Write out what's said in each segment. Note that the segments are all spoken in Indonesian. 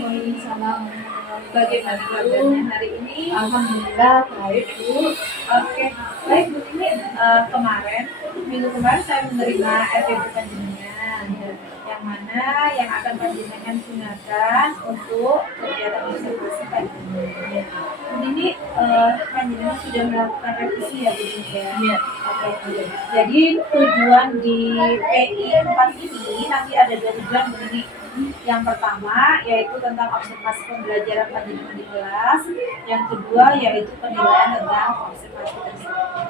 Waalaikumsalam. Bagaimana kabarnya hari ini? Alhamdulillah baik, Bu. Oke, baik Bu. Ini kemarin minggu kemarin saya menerima RPP panjenengan, yang mana yang akan panjenengan gunakan untuk kegiatan observasi panjenengan. Ini panjenengan sudah melakukan revisi ya Bu ya? Iya. Oke. Jadi tujuan di PI 4 ini nanti ada 2 tujuan begini. Yang pertama yaitu tentang observasi pembelajaran panjenengan di kelas. Yang kedua yaitu penilaian tentang observasi tersebut.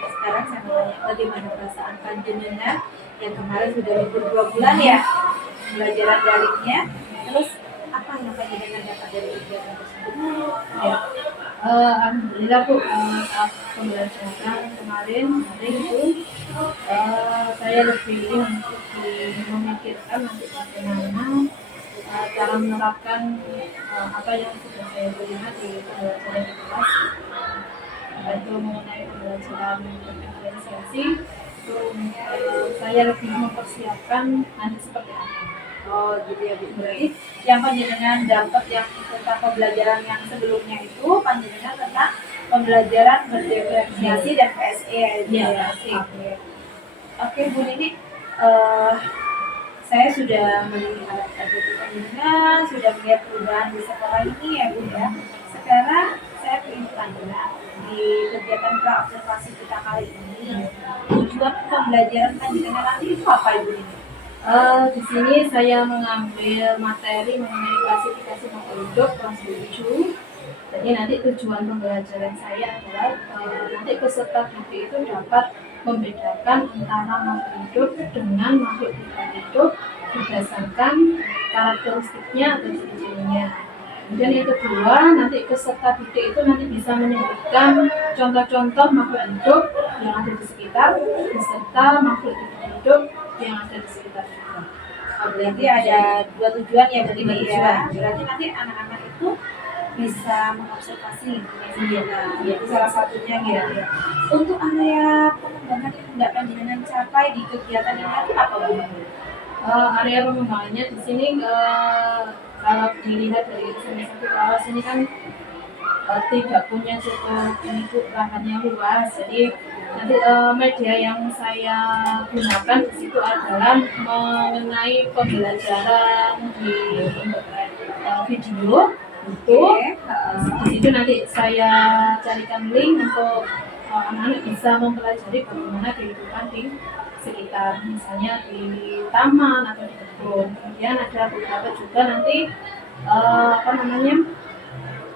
Sekarang saya mau tanya bagaimana perasaan panjenengan yang kemarin sudah libur 2 bulan ya pembelajaran daringnya. Terus apa yang panjenengan dapat dari kegiatan tersebut? Ya. Alhamdulillah Bu, saat pembelajaran kemarin itu saya lebih untuk memikirkan nanti bagaimana cara menerapkan apa yang sudah saya lihat di pembelajaran di kelas, itu mengenai pembelajaran diferensiasi. Itu saya lebih mempersiapkan nanti seperti apa. Oh gitu ya Bu. Berarti yang panjenengan dapat yang tentang pembelajaran yang sebelumnya itu panjenengan tentang pembelajaran berdiferensiasi dan PSE Ya, Oke. Oke Bu Nini, saya sudah melihat RPP panjenengan, sudah melihat perubahan di sekolah ini ya Bu ya. Sekarang saya ingin tanya di kegiatan pra-observasi kita kali ini, tujuan pembelajaran panjenengan nanti itu apa Ibu Nini? Di sini saya mengambil materi mengenai klasifikasi makhluk hidup kelas 7. Jadi nanti tujuan pembelajaran saya adalah nanti peserta didik itu dapat membedakan antara makhluk hidup dengan makhluk tidak hidup berdasarkan karakteristiknya atau ciri-cirinya. Kemudian yang kedua, nanti peserta didik itu nanti bisa menyebutkan contoh-contoh makhluk hidup yang ada di sekitar beserta makhluk tidak hidup yang ada di sekitar juga. Berarti ada 2 tujuan ya Bu Nini ya. Berarti nanti anak-anak itu bisa mengobservasi lingkungan. Itu salah satunya gitu. Untuk area pengembangan yang hendak panjenengan capai di kegiatan ini itu apa Bu? Area pengembangannya di sini kalau dilihat dari satu kelas ini kan tidak punya cukup lahannya luas, jadi nanti media yang saya gunakan di situ adalah mengenai pembelajaran di video itu. Di situ nanti saya carikan link untuk anak-anak bisa mempelajari bagaimana kehidupan di sekitar, misalnya di taman atau di kebun. Kemudian ada beberapa juga nanti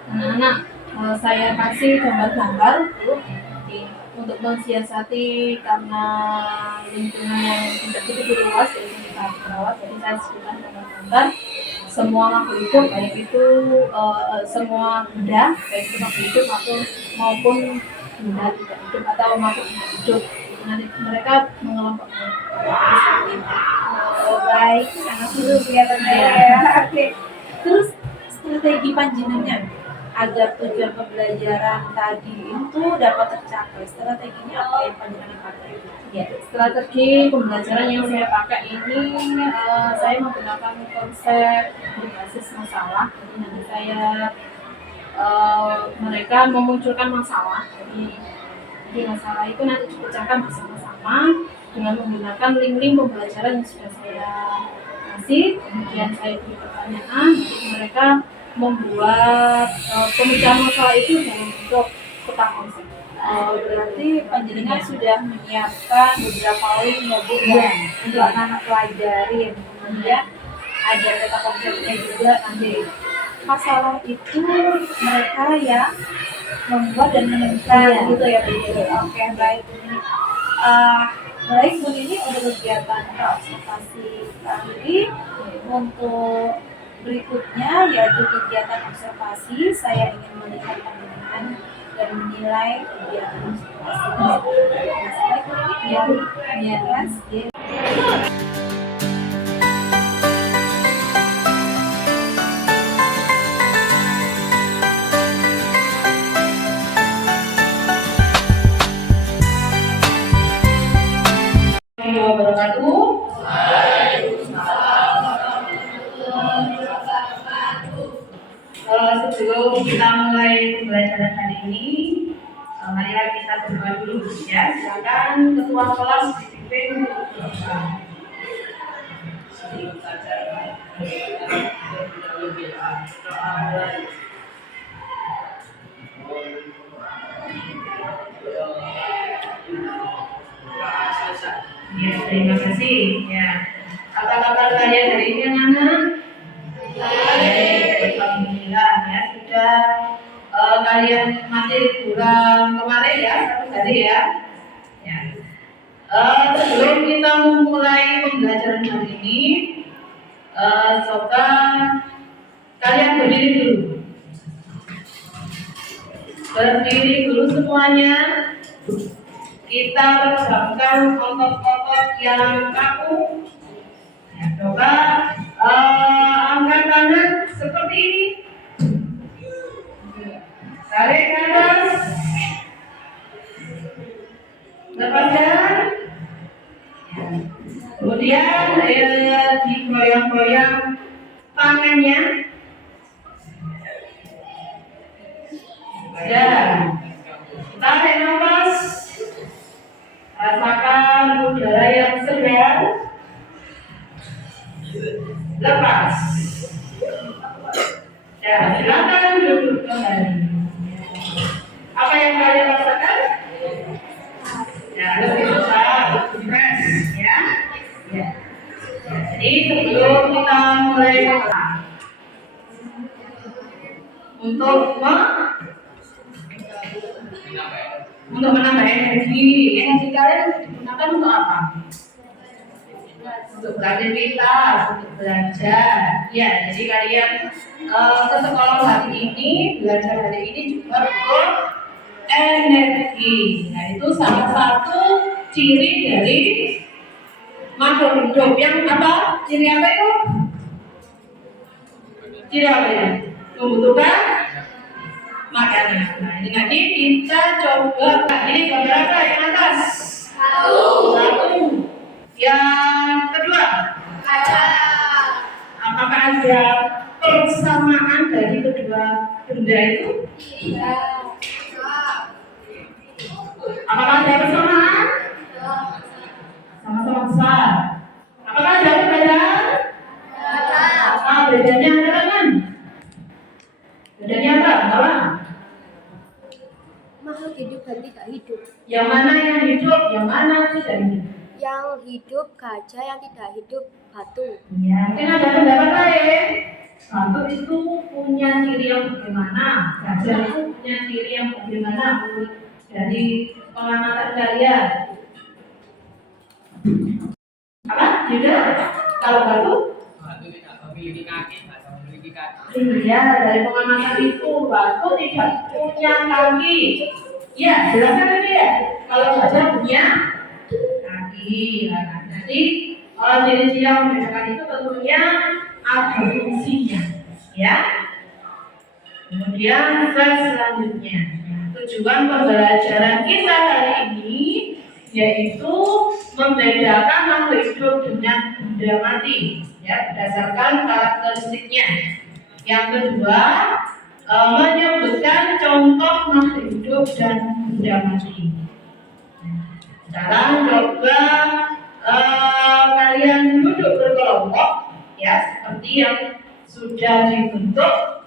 anak-anak saya kasih gambar-gambar untuk mensiasati karena lingkungan yang tidak begitu luas jadi kita merawat. Jadi saya sebutkan gambar-gambar semua makhluk hidup, baik itu semua benda, baik itu makhluk hidup maupun benda tidak hidup atau makhluk tidak hidup. Nanti mereka mengelompokkan seperti itu. Oh, baik, sangat seru kelihatannya ya. Oke. Terus strategi panjenengan agar tujuan pembelajaran tadi itu dapat tercapai. Strateginya apa yang panjenengan pakai? Ya, strategi pembelajaran yang saya pakai ini saya menggunakan konsep berbasis masalah. Jadi nanti mereka memunculkan masalah. Jadi masalah itu nanti dipecahkan bersama-sama dengan menggunakan link-link pembelajaran yang sudah saya kasih. Kemudian saya beri pertanyaan, mereka membuat pemecahan masalah itu dalam bentuk peta konsep. Berarti panjenengan sudah menyiapkan beberapa link ya Bu ya untuk anak-anak pelajari. Kemudian ada peta konsepnya juga nanti. Masalah itu mereka yang membuat dan menemukan gitu ya Bu. Oke, baik Bu Nini. Baik Bu Nini, untuk kegiatan observasi tadi untuk berikutnya yaitu kegiatan observasi, saya ingin melihat panjenengan dan menilai kegiatan observasi tersebut. Ya, Ya. kelas D. Wabarakatuh. Sebelum kita mulai pembelajaran hari ini, marilah kita berdoa dulu ya. Silakan ketua kelas dipimpin untuk berdoa. Ya, terima kasih. Ya, apa kabar kalian hari ini, anak-anak? Baik, alhamdulillah ya sudah kalian materi kurang kemarin ya, satu hari ya. Ya. Sebelum kita memulai pembelajaran hari ini, coba kalian berdiri dulu. Berdiri dulu semuanya. Kita tegakkan otot-otot yang kaku. Ya, coba angkat tangan seperti ini. Tarik ke atas. Lepaskan. Kemudian digoyang-goyang tangannya. Dan tarik nafas. Rasakan udara yang segar. Lepas. Ya, silakan duduk kembali. Apa yang kalian rasakan? Ya, lebih besar, lebih fresh, ya. Ya. Jadi sebelum kita mulai untuk menambah energi kalian digunakan untuk apa? Untuk beraktivitas, untuk belajar. Ya, jadi kalian ke sekolah hari ini, belajar hari ini juga untuk energi. Nah, itu salah satu ciri dari makhluk hidup. Yang apa? Ciri apa itu? Ciri apa ya? Membutuhkan makanan. Nah, ini nanti kita coba. Ini gambar apa yang atas? Satu. Yang kedua, apakah ada persamaan dari kedua benda itu? Apakah ada persamaan? Sama-sama besar. Apakah ada perbedaan? Bedanya ada kan? Bedanya apa? Bawah. Makhluk hidup dan tidak hidup. Yang mana yang hidup, yang mana tidak hidup? Yang hidup gajah, yang tidak hidup batu. Ya, mungkin ada pendapat lain. Batu itu punya ciri yang bagaimana? Gajah itu punya ciri yang bagaimana menurut dari pengamatan kalian? Apa? Tidak? Kalau batu? Batu tidak memiliki kaki, tidak memiliki kaki. Iya, dari pengamatan itu batu tidak punya kaki. Ya, jelaskan itu ya. Kalau gajah punya kaki. Nah, jadi ciri-ciri yang membedakan itu tentunya ada fungsinya, ya. Kemudian slide selanjutnya, tujuan pembelajaran kita hari ini yaitu membedakan makhluk hidup dengan benda mati, ya, berdasarkan karakteristiknya. Yang kedua, menyebutkan contoh makhluk hidup dan benda mati. Sekarang coba kalian duduk berkelompok, ya, seperti yang sudah dibentuk.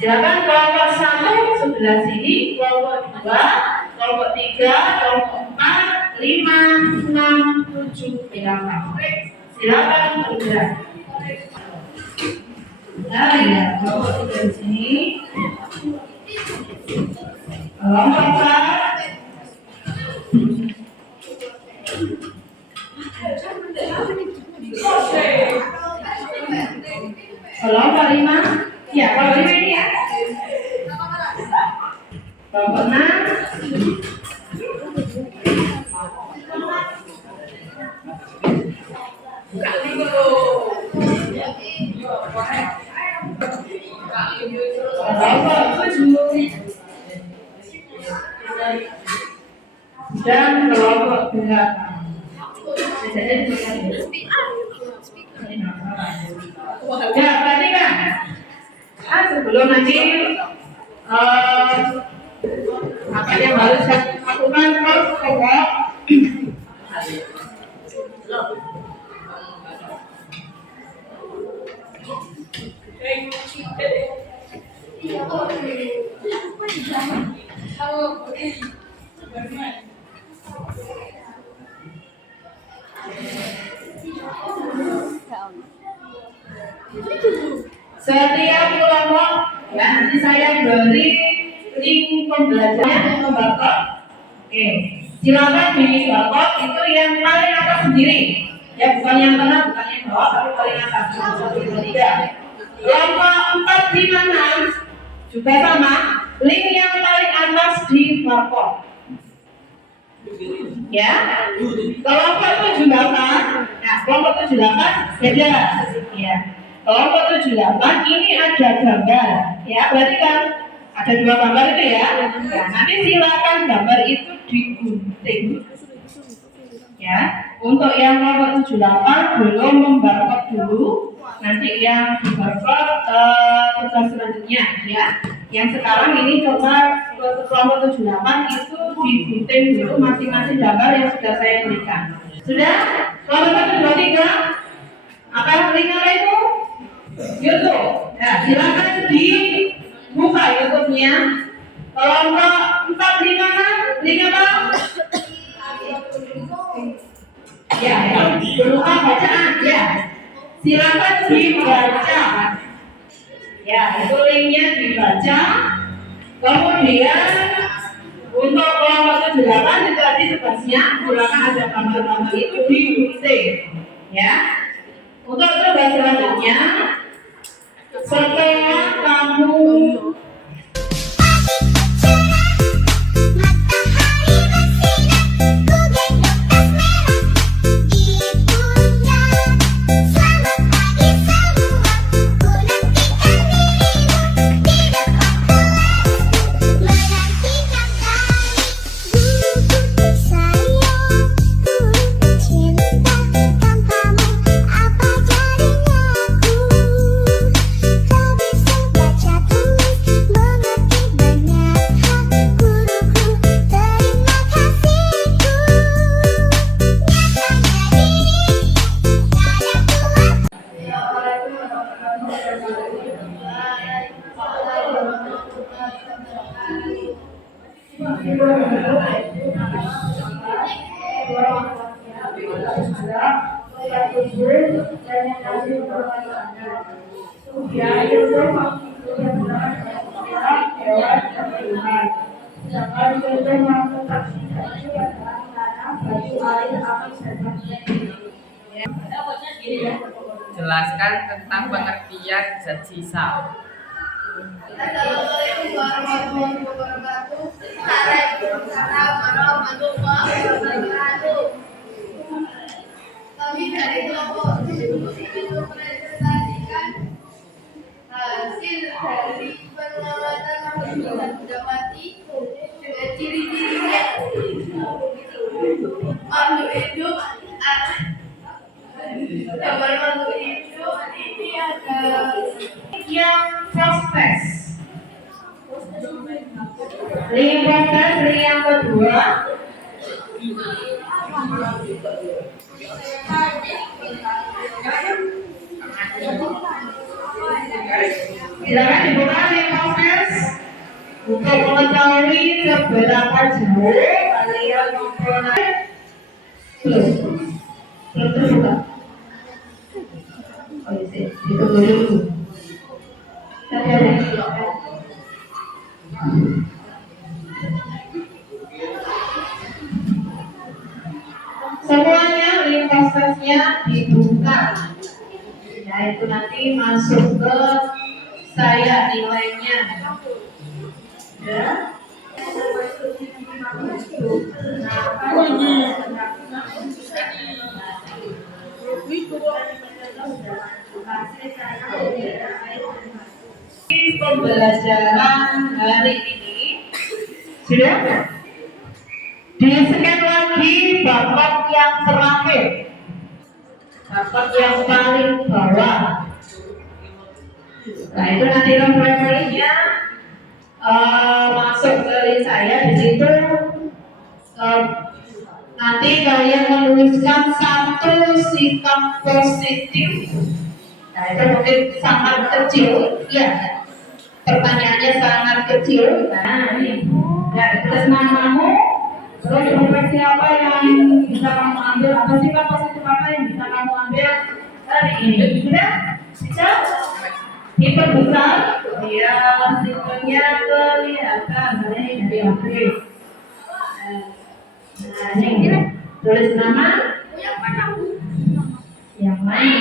Silakan kelompok 1 sebelah sini, kelompok 2, kelompok 3, kelompok 4, 5, 6, 7, 8. Silakan bergerak. Nah, ya, kelompok 3 di sini. Kelompok 4. Kelompok 5. Ya, kalau 5 ini ya. Kelompok 6. Kelompok 7 dan kelompok 8. Ya, perhatikan. Sebelum nanti apa yang harus saya lakukan terus pokok. Setiap kelompok ya nanti saya beri link pembelajaran untuk bakot. Oke, silakan di bakot itu yang paling atas sendiri. Ya bukan yang tengah, bukan yang bawah, tapi paling atas. 1, 2, 3. Kelompok 4, 5, 6 juga sama. Link yang paling atas di bakot. Ya, kelompok 78. Nah, kelompok 78 beda. Ya. Kelompok 78 ini ada gambar, ya berarti kan ada 2 gambar itu ya. Nah, nanti silakan gambar itu digunting. Ya, untuk yang kelompok 78 belum membarcode dulu. Nanti yang dibarcode tugas selanjutnya, ya. Yang sekarang ini coba kelompok 78 itu digunting dulu masing-masing gambar yang sudah saya berikan. Sudah? Kelompok 73 apa linknya itu? YouTube. Nah, silakan dibuka YouTube-nya. Kelompok 4, 5, 6 link apa? Ya, berupa bacaan. Ya, silakan dibaca. Ya, itu linknya dibaca. Kemudian untuk kelompok 78 itu tadi tugasnya silakan ada gambar-gambar itu digunting. Ya. Untuk tugas selanjutnya, setelah kamu Jelaskan tentang pengertian zat sisa. Assalamualaikum warahmatullahi wabarakatuh. Waalaikumsalam warahmatullahi wabarakatuh. Kami dari kelompok 7 ingin mempresentasikan hasil dari pengamatan benda mati dengan ciri-cirinya. Makhluk hidup, gambar makhluk hidup ini ada yang proses. Link proses yang kedua. Silakan dibuka link proses untuk mengetahui seberapa jauh kalian memperoleh. Belum terbuka. Oh iya, ditunggu dulu. Semuanya link prosesnya dibuka. Ya, itu nanti masuk ke saya nilainya. Ya. Pembelajaran hari ini sudah di-scan lagi bapak yang terakhir, bapak yang paling bawah. Nah itu nanti referensinya masuk ke link saya di situ. Nanti kalian menuliskan satu sikap positif. Nah itu mungkin sangat kecil, ya. Pertanyaannya sangat kecil. Nah ini, ya tulis namamu. Terus profesi apa yang bisa kamu ambil? Apa sikap positif apa yang bisa kamu ambil hari ini? Sudah bisa? Diperbesar, ya hasilnya kelihatan. Ini diambil. Nah, ini tulis nama. Yang mana? Yang mana?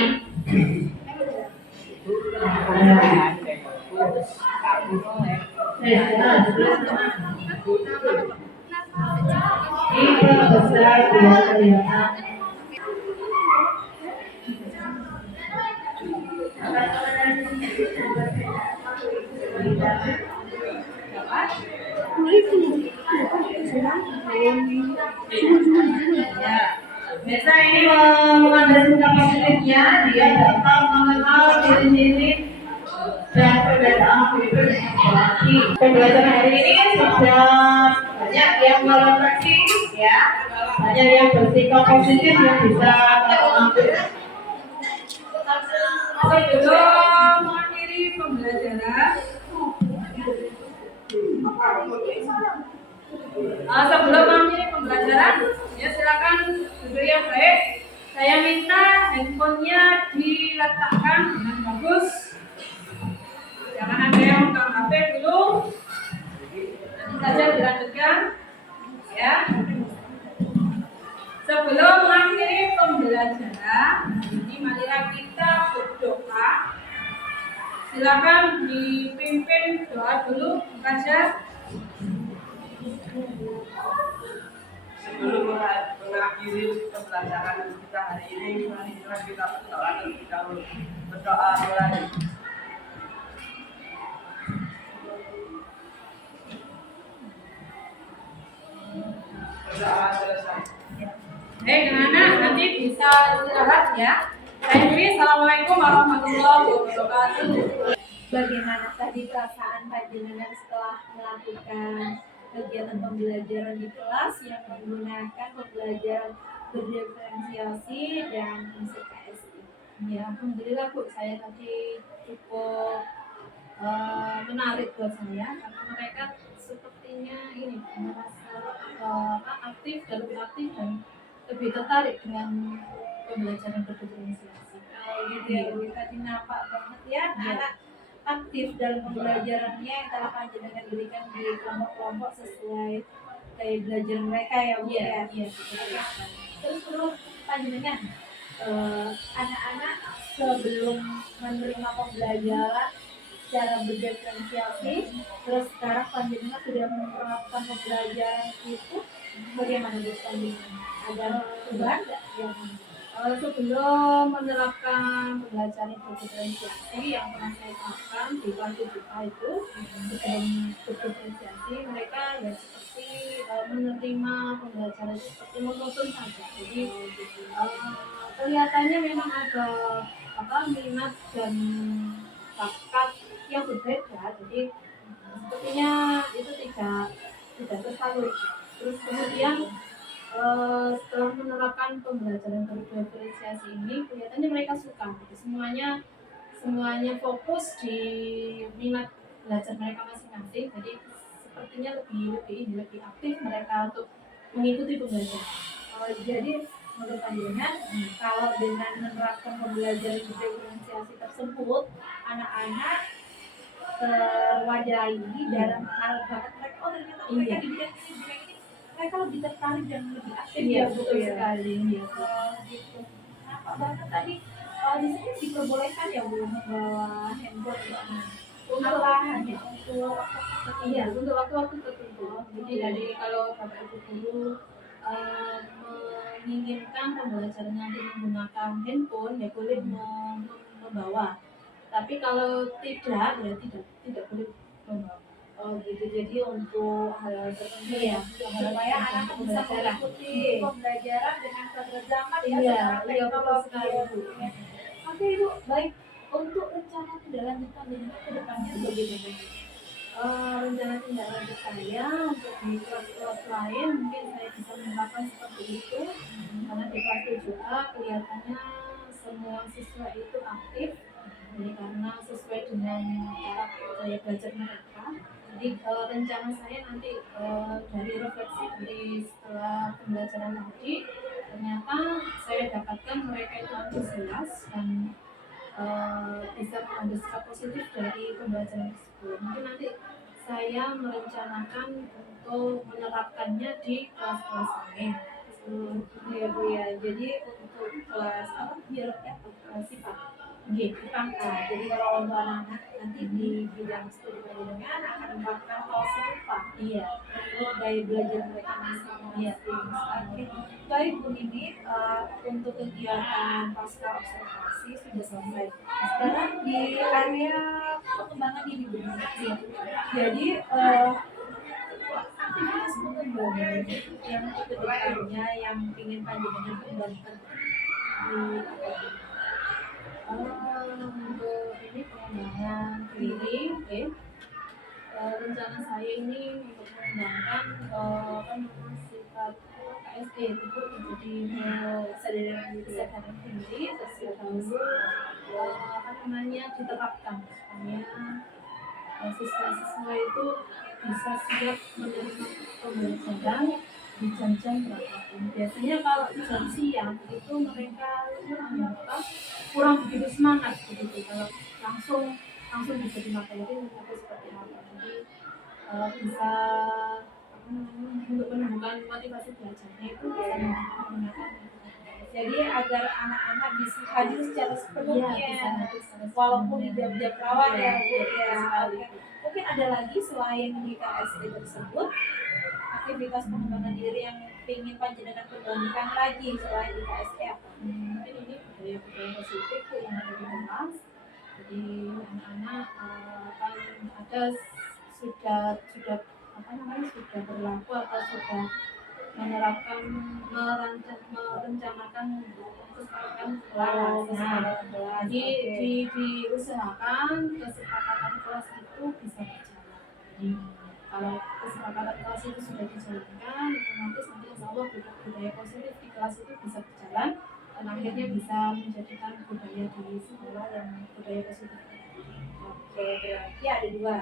Diperbesar biar kelihatan. Biasa ini mengambil sikap positifnya, dia dapat mengenal ciri-ciri dan perbedaan pribadi. Pembelajaran hari ini sudah banyak yang merefleksi, ya, banyak yang bersikap positif yang bisa mengambil. Sebelum mengakhiri pembelajaran, ya silakan duduk yang baik. Saya minta handphonenya diletakkan dengan bagus. Jangan ada yang megang HP dulu. Nanti saja dilanjutkan. Ya. Sebelum mengakhiri pembelajaran, ini marilah kita berdoa. Silakan dipimpin doa dulu, Kaja. Sebelum mengakhiri pembelajaran kita hari ini, marilah kita berdoa terlebih dahulu. Berdoa mulai. Berdoa selesai. Anak-anak nanti bisa istirahat ya. Saya Dwi, Assalamualaikum warahmatullahi wabarakatuh. Bagaimana tadi perasaan panjenengan setelah melakukan kegiatan pembelajaran di kelas yang menggunakan pembelajaran berdiferensiasi dan prinsip KSI? Ya, alhamdulillah Bu, saya tadi cukup menarik buat saya karena mereka sepertinya ini merasa aktif dan lebih aktif dan lebih tertarik dengan pembelajaran berdiferensiasi. Gitu ya, Bu. Tadi nampak banget ya, anak aktif dalam pembelajarannya yang telah panjenengan berikan di kelompok-kelompok sesuai gaya belajar mereka ya, Bu. Iya, Ya. Terus menurut panjenengan, anak-anak sebelum menerima pembelajaran secara berdiferensiasi, terus sekarang panjenengan sudah menerapkan pembelajaran itu, bagaimana menurut panjenengan? Ada perubahan nggak yang Sebelum menerapkan pembelajaran berdiferensiasi yang pernah saya terapkan di kelas kita itu sebelum berdiferensiasi mereka ya seperti menerima pembelajaran seperti monoton saja. Jadi kelihatannya memang ada minat dan bakat yang berbeda. Jadi sepertinya itu tidak tersalurkan. Terus kemudian setelah menerapkan pembelajaran berdiferensiasi ini kelihatannya mereka suka gitu. semuanya fokus di minat belajar mereka masing-masing, jadi sepertinya lebih aktif mereka untuk mengikuti pembelajaran. jadi menurut panjenengan kalau dengan menerapkan pembelajaran diferensiasi tersebut anak-anak terwadahi dalam hal bakat mereka, oh ternyata mereka di bidang ini mereka lebih tertarik dan lebih aktif Iya, ya, betul ya. sekali. Iya. Gitu. Nah, Pak Bakat tadi di sini diperbolehkan ya Bu membawa handphone ya. Untuk hanya untuk Iya, untuk waktu-waktu tertentu. Jadi Jadi kalau Bapak Ibu guru menginginkan pembelajaran nanti menggunakan handphone, ya boleh membawa. Tapi kalau tidak, ya tidak boleh membawa. Oh gitu, jadi untuk hal tertentu Iya, supaya anak bisa mengikuti pembelajaran dengan keberagaman ya Iya, secara iya, betul teknologi sekali, ya, Bu. Bu, ya. Oke Ibu, baik. Untuk rencana tindak lanjut panjenengan ke depannya bagaimana? Rencana tindak lanjut saya untuk di kelas-kelas lain mungkin saya bisa menerapkan seperti itu, karena di kelas 7A kelihatannya semua siswa itu aktif. Jadi karena sesuai dengan cara gaya belajar mereka. Jadi rencana saya nanti dari refleksi dari setelah pembelajaran tadi, ternyata saya dapatkan mereka itu antusias dan bisa mengambil sikap positif dari pembelajaran tersebut. Mungkin nanti saya merencanakan untuk menerapkannya di kelas-kelas lain. Ya Bu ya, jadi untuk kelas apa biar kelas sifat Gitu. Nah, jadi kalau untuk anak-anak nanti di bidang studi pendidikan akan menerapkan hal serupa Iya. untuk gaya belajar mereka masing-masing. Oke. Baik Bu Nini, untuk kegiatan pasca observasi sudah selesai. Sekarang di area pengembangan diri Bu Nini. Ya. Jadi aktivitas pengembangan yang kedepannya yang ingin panjenengan kembangkan di untuk ini pengembangan diri, oke. Rencana saya ini untuk mengembangkan sifat KSD itu menjadi kesadaran diri terlebih dahulu diterapkan supaya siswa-siswa itu bisa siap menerima pembelajaran di jam-jam berapapun. Biasanya kalau di jam siang itu mereka kurang begitu semangat begitu. Kalau langsung bisa materi atau seperti apa. Jadi bisa untuk menemukan motivasi belajarnya itu bisa menggunakan. Jadi agar anak-anak bisa hadir secara sepenuhnya, walaupun di jam-jam rawan ya Bu ya. Oke. Mungkin ada lagi selain di KSD tersebut aktivitas pengembangan diri yang ingin panjenengan kembangkan lagi selain di KSD apa? Mungkin ini budaya-budaya positif yang ada di kelas. Jadi anak-anak kan ada sudah sudah berlaku atau sudah menerapkan merencanakan kesepakatan kelas. Jadi diusahakan kesepakatan kelas itu bisa berjalan. Jadi kalau kesepakatan kelas itu sudah dijalankan, otomatis nanti insya Allah budaya positif di kelas itu bisa berjalan dan akhirnya bisa menjadikan budaya di sekolah yang budaya positif. Oke, berarti ada dua,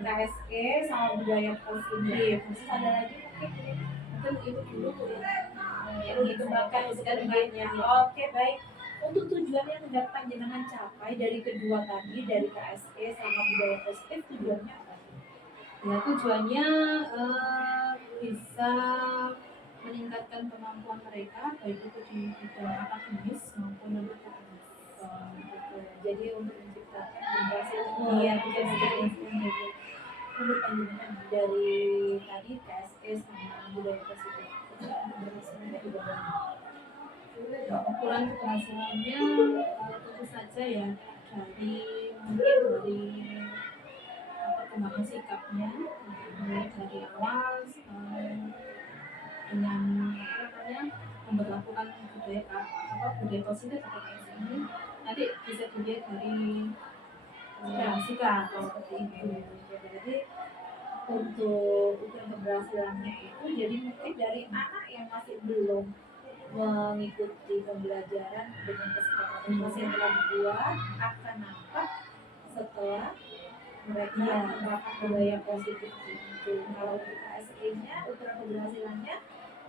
KSE sama budaya positif. Terus ada lagi Mungkin itu dulu Bu, yang dikembangkan untuk kedepannya. Oke, baik. Untuk tujuan yang hendak panjenengan capai dari kedua tadi, dari KSE sama budaya positif, tujuannya apa? Ya tujuannya bisa meningkatkan kemampuan mereka baik itu di bidang akademis maupun non akademis. Gitu. Jadi untuk menciptakan generasi Iya, untuk panjenengan dari tadi KSE sama budaya positif. Keberhasilannya juga Ukuran keberhasilannya tentu saja ya dari mungkin dari perkembangan sikapnya mulai dari awal dengan memperlakukan budaya positif atau KSE ini nanti bisa dilihat dari sikap seperti itu. Jadi untuk ukuran keberhasilannya itu jadi mungkin dari anak yang masih belum mengikuti pembelajaran dengan kesepakatan kelas yang telah dibuat akan nampak setelah mereka menerapkan budaya positif itu. Kalau untuk KSE-nya ukuran keberhasilannya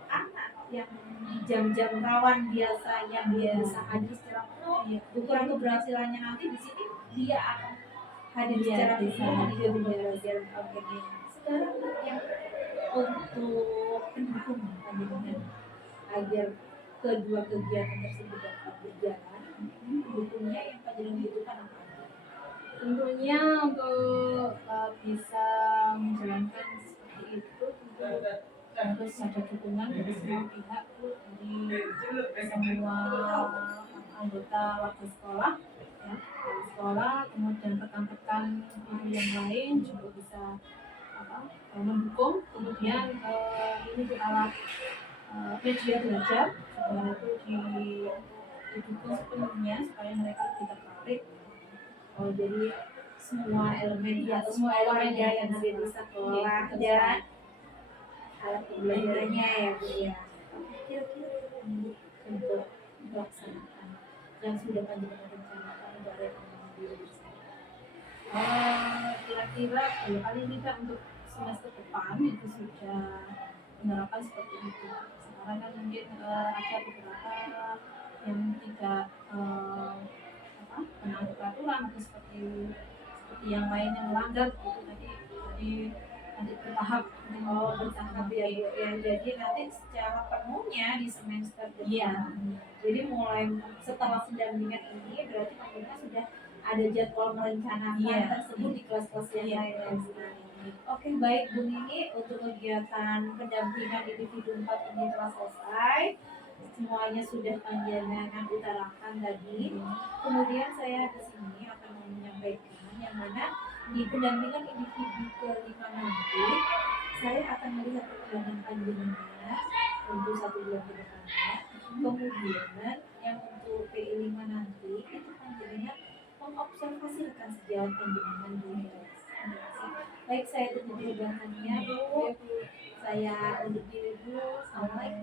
anak yang di jam-jam rawan biasanya bisa hadir secara penuh, ukuran keberhasilannya nanti di sini dia akan hadir secara penuh di pembelajaran organik. Sekarang yang untuk pendukung panjenengan agar kedua kegiatan tersebut dapat berjalan, pendukungnya yang panjenengan butuhkan apa? Tentunya untuk bisa menjalankan seperti itu tentu terus ada dukungan dari semua pihak dari semua anggota warga sekolah, ya, dari sekolah, kemudian rekan-rekan guru yang lain juga bisa mendukung. Kemudian ini tuh alat media belajar juga itu didukung sepenuhnya supaya mereka lebih tertarik. Jadi semua elemen semua elemen yang ada di sekolah dan alat pembelajarannya ya Bu ya. kira-kira untuk melaksanakan yang sudah panjenengan rencanakan untuk rekomendasi diri saya. Kira-kira ya, paling tidak untuk semester depan itu sudah penerapan seperti itu. Sekarang kan mungkin ada beberapa yang tidak menanggung peraturan atau seperti yang lain yang melanggar gitu. Jadi nanti bertahap. Bertahap ya Bu ya. Jadi nanti secara penuhnya di semester depan. Iya. Jadi mulai setelah pendampingan ini berarti pemerintah sudah ada jadwal merencanakan tersebut di kelas-kelas yang lain ya Bu. Oke, baik Bu Nini, untuk kegiatan pendampingan individu 4 ini telah selesai. Semuanya sudah panjenengan utarakan tadi. Kemudian saya di sini akan menyampaikan yang mana di pendampingan individu ke-5 nanti saya akan melihat perkembangan panjenengan untuk 1 bulan ke depannya. Kemudian yang untuk PI 5 nanti itu panjenengan mengobservasi rekan sejawat panjenengan dulu. Baik, saya tutup hidangannya Bu. Saya undur diri dulu. Assalamualaikum.